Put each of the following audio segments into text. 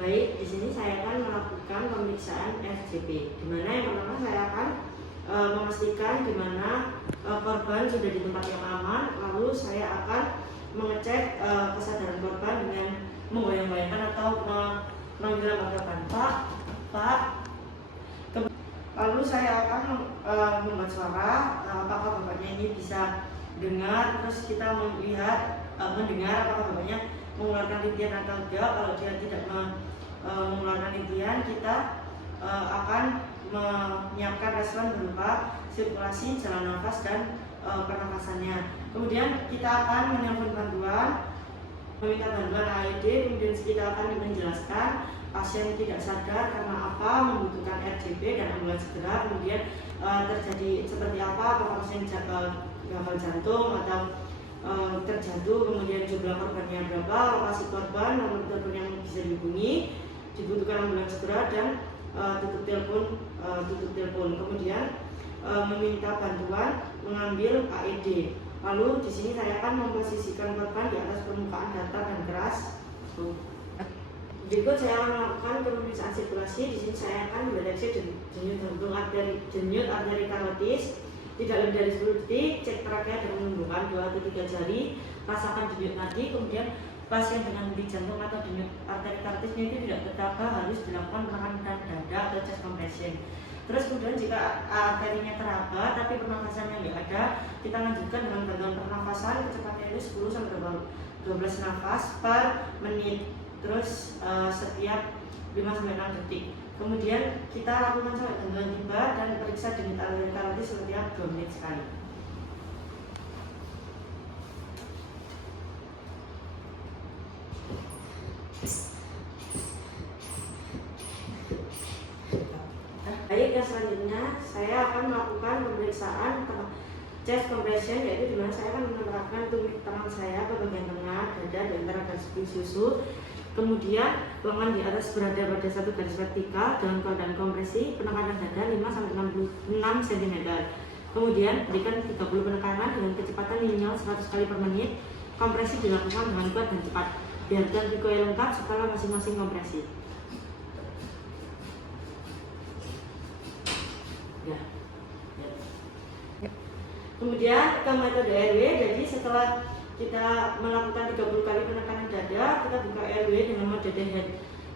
Baik, di sini saya akan melakukan pemeriksaan RJP, di mana yang pertama saya akan memastikan di mana korban sudah di tempat yang aman. Lalu saya akan mengecek kesadaran korban dengan menggoyang-goyangkan atau memanggil korban, Pak. Lalu saya akan membuat suara, apakah bapaknya ini bisa dengar. Terus kita melihat mendengar apakah bapaknya mengeluarkan titian atau tidak. Kalau dia tidak mengeluarkan titian, kita akan menyiapkan respon berupa sirkulasi jalan nafas dan pernafasannya. Kemudian kita akan menelpon bantuan, meminta bantuan AED. Kemudian kita akan menjelaskan pasien tidak sadar karena apa, membutuhkan RJP dan ambulans segera. Kemudian terjadi seperti apa, apakah pasien gagal jantung atau terjatuh, kemudian jumlah korbannya berapa, lokasi korban, nomor telepon yang bisa dihubungi, dibutuhkan ambulans segera, dan tutup telepon. Kemudian meminta bantuan mengambil AED. Lalu di sini saya akan memposisikan korban di atas permukaan datar dan keras. Berikut saya akan melakukan pemeriksaan sirkulasi. Di sini saya akan mendeteksi denyut arteri karotis tidak lebih dari 10 detik, cek trakea dengan menunjukkan 2 atau 3 jari, rasakan denyut nadi. Kemudian pasien dengan henti jantung atau denyut arteri karotisnya itu tidak tertaba, harus dilakukan penekanan dada atau chest compression. Terus kemudian jika arterinya teraba tapi pernafasannya tidak ada, kita lanjutkan dengan bantuan pernafasan, kecepatannya itu 10 sampai 12 nafas per menit. Terus setiap 5-6 detik. Kemudian kita lakukan sampai bantuan tiba dan periksa denyut arteri karotis setiap 2 menit sekali. Baik, yang selanjutnya saya akan melakukan pemeriksaan chest compression, yaitu dimana saya akan menerapkan tumit tangan saya ke bagian tengah dada di antara garis susu. Kemudian lengan di atas berada pada satu garis vertikal dalam keadaan kompresi, penekanan dada 5-66 cm. Kemudian berikan 30 penekanan dengan kecepatan minimal 100 kali per menit. Kompresi dilakukan dengan kuat dan cepat. Biarkan recoil lengkap setelah masing-masing kompresi. Kemudian ke metode RW, jadi setelah kita melakukan 30 kali penekanan dada, kita buka RW dengan metode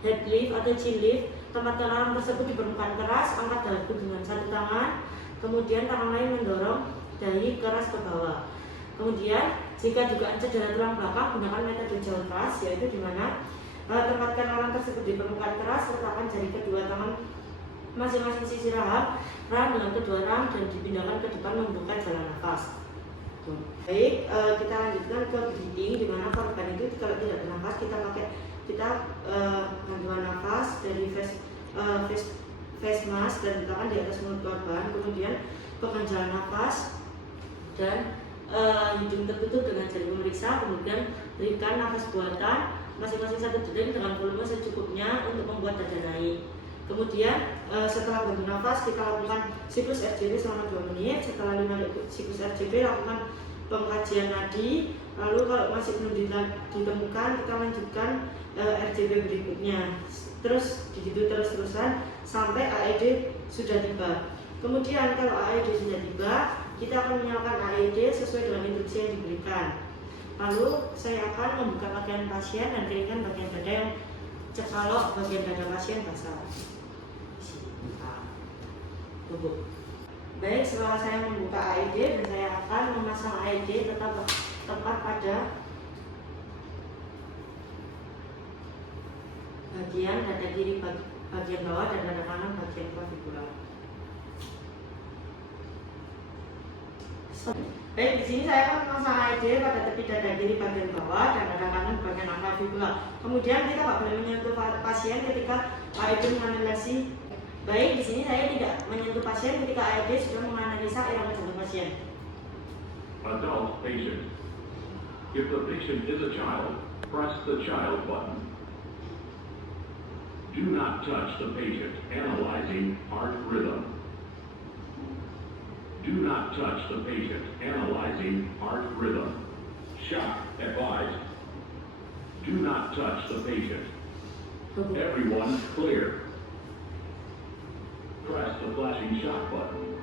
head lift atau chin lift. Tempatkan orang tersebut di permukaan keras, angkat dagu dengan satu tangan, kemudian tangan lain mendorong dahi keras ke bawah. Kemudian jika dugaan cedera tulang belakang, gunakan metode jaw thrust, yaitu dimana tempatkan orang tersebut di permukaan keras, letakkan jari kedua tangan masing-masing sisi rahang dengan kedua rahang dan dipindahkan ke depan membuka jalan nafas. Baik, kita lanjutkan ke breathing, di mana korban itu kalau tidak bernafas kita bantuan nafas dari face mask dan letakkan di atas mulut korban. Kemudian pegang jalan nafas dan hidung tertutup dengan jari pemeriksa. Kemudian berikan nafas buatan masing-masing 1 detik dengan volume secukupnya untuk membuat dada naik. Kemudian setelah bantu nafas, kita lakukan siklus RJP selama 2 menit. Setelah 5 siklus RJP, lakukan pengkajian nadi. Lalu kalau masih belum ditemukan, kita lanjutkan RJP berikutnya. Terus begitu terus-terusan sampai AED sudah tiba. Kemudian kalau AED sudah tiba, kita akan menyalakan AED sesuai dengan instruksi yang diberikan. Lalu saya akan membuka pakaian pasien dan keringkan bagian dada yang kalau bagian dada pasien basah. Baik, setelah saya membuka AED dan saya akan memasang AED tetap tepat pada bagian dada kiri bagian bawah dan dada kanan bagian clavicular. Baik, di sini saya akan memasang AED pada tepi dada kiri bagian bawah dan dada kanan bagian clavicular. Kemudian kita tidak boleh menyentuh pasien ketika AED menganalisa. Baik, di sini saya tidak menyentuh pasien ketika AED sudah menganalisa irama jantung pasien. Adult patient. If the patient is a child, press the child button. Do not touch the patient. Analyzing heart rhythm. Do not touch the patient. Analyzing heart rhythm. Shock advised. Do not touch the patient. Everyone clear. Press the flashing shock button.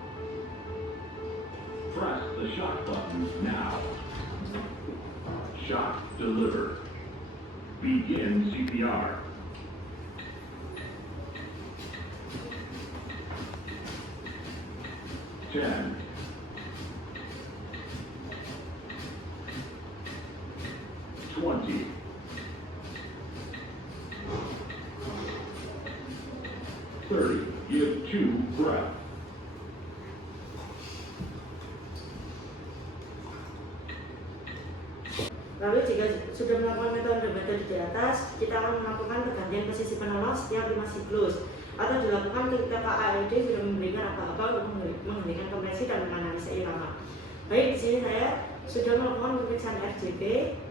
Press the shock button now. Shock delivered. Begin CPR. Ten. 20. 30. Give 2 breath. Lalu jika sudah melakukan metode-metode di atas, kita akan melakukan pergantian posisi penolong setiap 5 siklus, atau dilakukan ketika AED sudah memberikan apa-apa untuk menghentikan kompresi dan menganalisa irama. Baik, di sini saya sudah melakukan pemeriksaan RJP.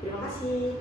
Terima kasih.